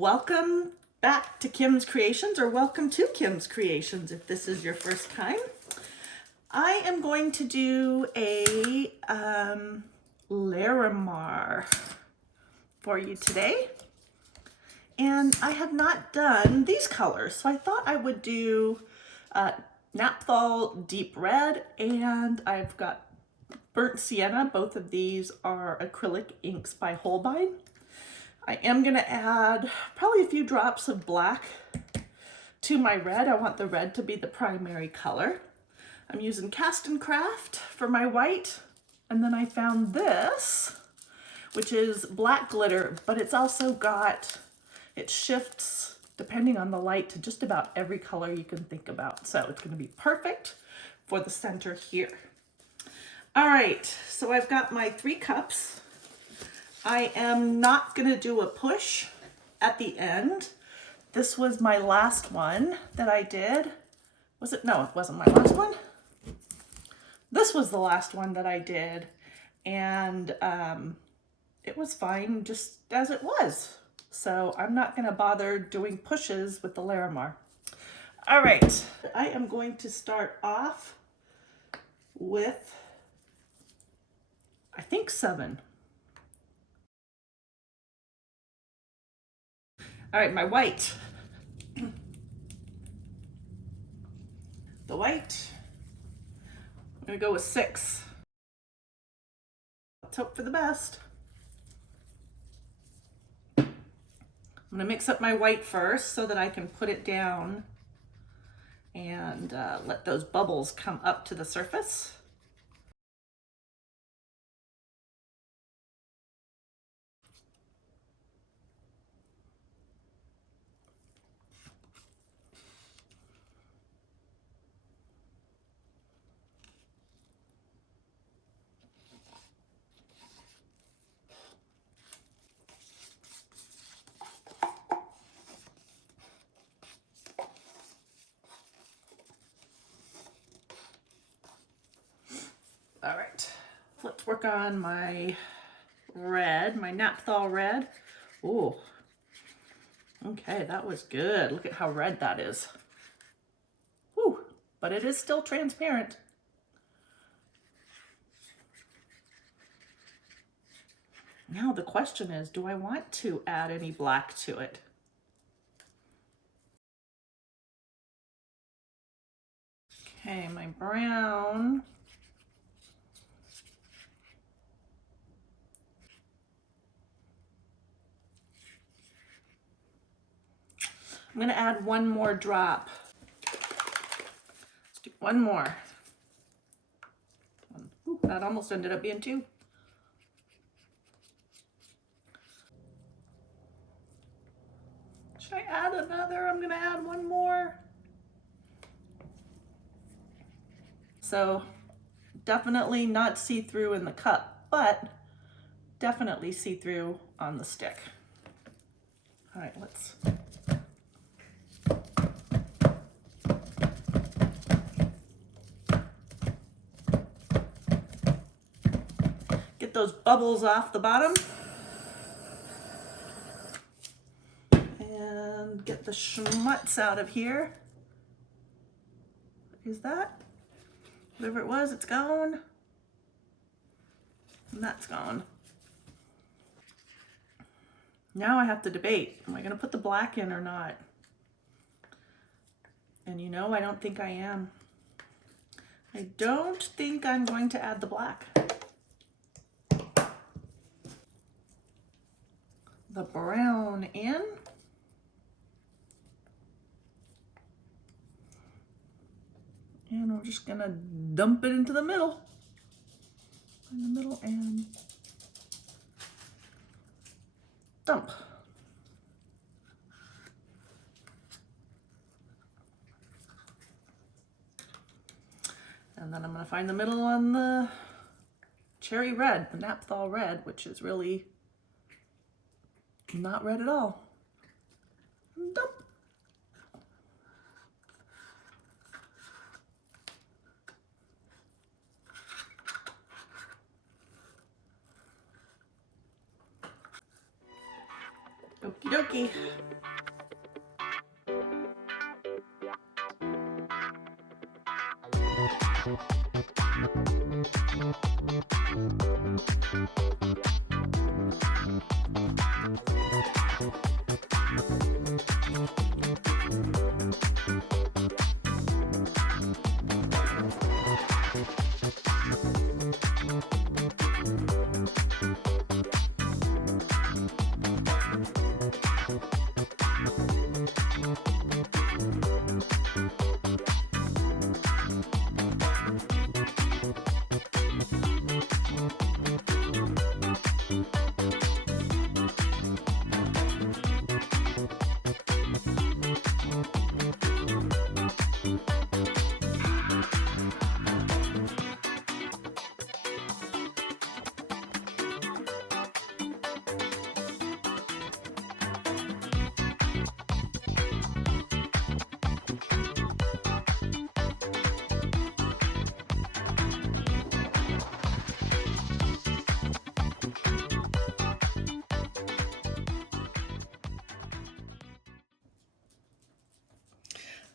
Welcome back to Kim's Creations, or welcome to Kim's Creations if this is your first time. I am going to do a Larimar for you today. And I have not done these colors, so I thought I would do Napthol Deep Red, and I've got Burnt Sienna. Both of these are acrylic inks by Holbein. I am going to add probably a few drops of black to my red. I want the red to be the primary color. I'm using Castin Craft for my white, and then I found this, which is black glitter, but it's also got, it shifts depending on the light to just about every color you can think about. So it's going to be perfect for the center here. All right, so I've got my 3 cups. I am not going to do a push at the end. This was my last one that I did. Was it? No, it wasn't my last one. This was the last one that I did, and it was fine just as it was. So I'm not going to bother doing pushes with the Larimar. All right, I am going to start off with, I think, 7. All right, my white. The white, I'm gonna go with 6. Let's hope for the best. I'm gonna mix up my white first so that I can put it down and let those bubbles come up to the surface. All right, let's work on my red, my Napthol red. Ooh, okay, that was good. Look at how red that is. Whew, but it is still transparent. Now the question is, do I want to add any black to it? Okay, my brown. I'm gonna add one more drop. Let's do one more. Ooh, that almost ended up being 2. Should I add another? I'm gonna add one more. So definitely not see-through in the cup, but definitely see-through on the stick. All right, let's. Get those bubbles off the bottom. And get the schmutz out of here. What is that? Whatever it was, it's gone. And that's gone. Now I have to debate. Am I going to put the black in or not? And you know, I don't think I am. I don't think I'm going to add the black. The brown in. And we're just gonna dump it into the middle. In the middle and dump. And then I'm gonna find the middle on the cherry red, the Napthol red, which is really not red at all. Dump. Okie dokie.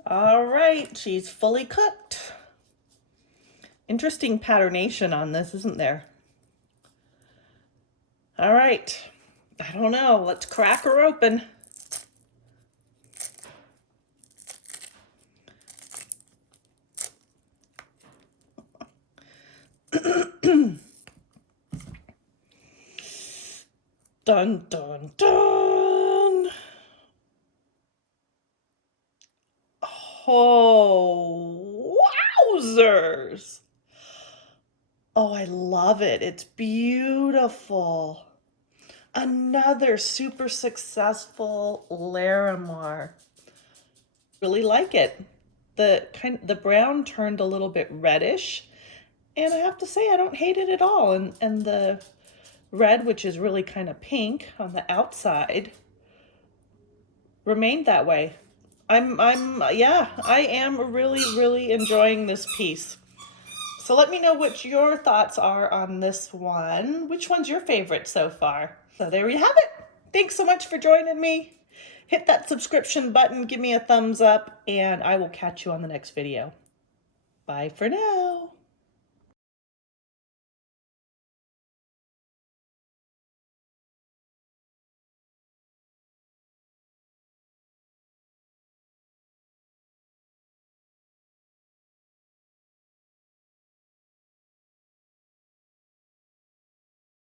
All right, she's fully cooked. Interesting patternation on this, isn't there? All right, I don't know. Let's crack her open. Dun, dun, dun. Oh, wowzers. Oh, I love it. It's beautiful. Another super successful Larimar. Really like it. The brown turned a little bit reddish, and I have to say I don't hate it at all. And the red, which is really kind of pink on the outside, remained that way. Yeah, I am really enjoying this piece. So let me know what your thoughts are on this one. Which one's your favorite so far? So there you have it. Thanks so much for joining me. Hit that subscription button, give me a thumbs up, and I will catch you on the next video. Bye for now.